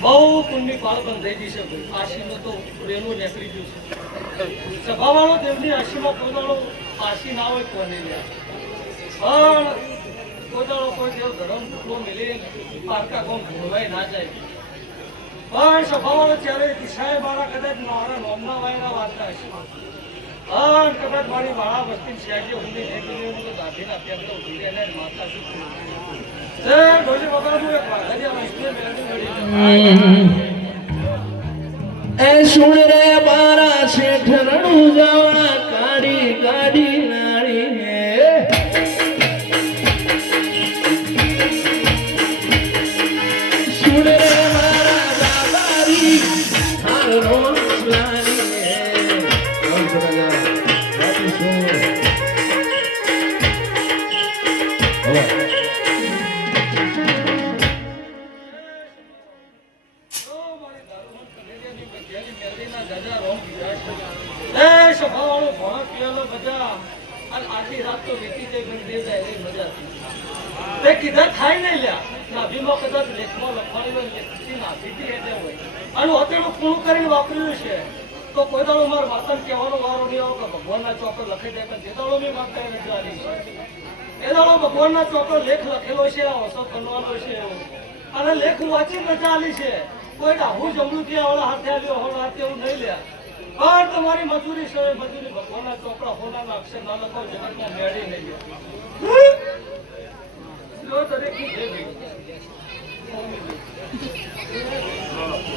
બહુ પુણ્ય પાળ બંધાઈ જશે આશીમાં તો રેલું નીકળી ગયું છે સભાવાળો તેમની આશીમાં પોતાનો આશી ના હોય કોને પણ પોતાનો કોઈ દેવ ધર્મ ટુકડો મિલે પારકા કોણ ભૂલવાય ના જાય પણ સભાવાળો ત્યારે દિશાએ મારા કદાચ મારા નોમના વાયના વાંચતા હશે પણ કદાચ મારી માળા વસ્તી શેરજી ઊંડી નીકળી તો દાઢીના પેપડો ઉઠી એને માતા શું એ સુણ રે બારા શેઠ રણું જવા કાઢી કાઢી નારી હે સુણ રે મારા બાબારી હારો લારી હે કીધા થાય નહીં લ્યા નાભીમાં કદાચ લેખમાં લખવાની હોય નાભીથી એટલે હોય અને હોતેનું પૂરું કરીને વાપર્યું છે તો કોઈ દાડો મારા માતાને કહેવાનો વારો નહીં આવો કે ભગવાનના ચોપડે લખી દે કે જે દાડો મેં માતા નથી આવી છે એ દાડો ભગવાનના ચોપડે લેખ લખેલો છે હોસો કરવાનો છે અને લેખ વાંચી મજા આલી છે કોઈ હું જમણું ત્યાં ઓલા હાથે આવ્યો હોળ હાથે એવું નહીં લ્યા પણ તમારી મજૂરી છે મજૂરી ભગવાનના ચોપડા હોનાના અક્ષર ના લખો જગતમાં મેળી નહીં